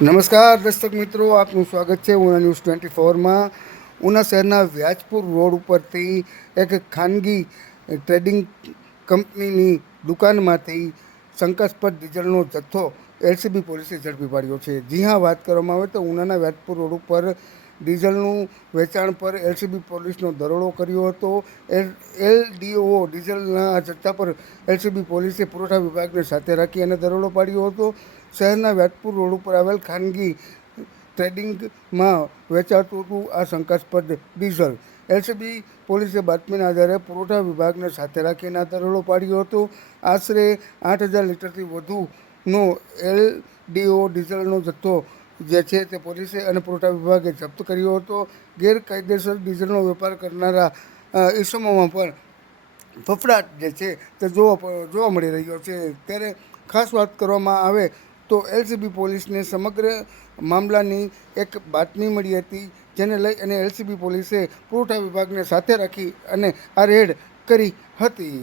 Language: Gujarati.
નમસ્કાર દર્શક મિત્રો, આપનું સ્વાગત છે ઉના ન્યૂઝ 24માં। ઉના શહેરના વ્યાજપુર રોડ ઉપરથી એક ખાનગી ટ્રેડિંગ કંપનીની દુકાનમાંથી શંકાસ્પદ ડીઝલનો જથ્થો એલસીબી પોલીસે ઝડપી પાડ્યો છે। જી હા, વાત કરવામાં આવે તો ઉનાના વ્યાજપુર રોડ ઉપર ડીઝલનું વેચાણ પર એલસીબી પોલીસનો દરોડો કર્યો હતો। એલડીઓ ડીઝલના જથ્થા પર એલસીબી પોલીસે પુરવઠા વિભાગને સાથે રાખી અને દરોડો પાડ્યો હતો। શહેરના વ્યાજપુર રોડ ઉપર આવેલ ખાનગી ટ્રેડિંગમાં વેચાતું હતું આ શંકાસ્પદ ડીઝલ। એલસીબી પોલીસે બાતમીના આધારે પુરવઠા વિભાગને સાથે રાખીને આ દરોડો પાડ્યો હતો। આશરે 8,000 લીટરથી વધુનો એલડીઓ ડીઝલનો જથ્થો જે છે તે પોલીસે અને પુરવઠા વિભાગે જપ્ત કર્યો હતો। ગેરકાયદેસર ડીઝલનો વેપાર કરનારા ઇસમોમાં પણ ફફડાટ જે છે તે જોવા મળી રહ્યો છે। ત્યારે ખાસ વાત કરવામાં આવે તો એલસીબી પોલીસને સમગ્ર મામલાની એક બાતમી મળી હતી, જેને લઈ અને એલસીબી પોલીસે પુરવઠા વિભાગને સાથે રાખી અને આ રેડ કરી હતી।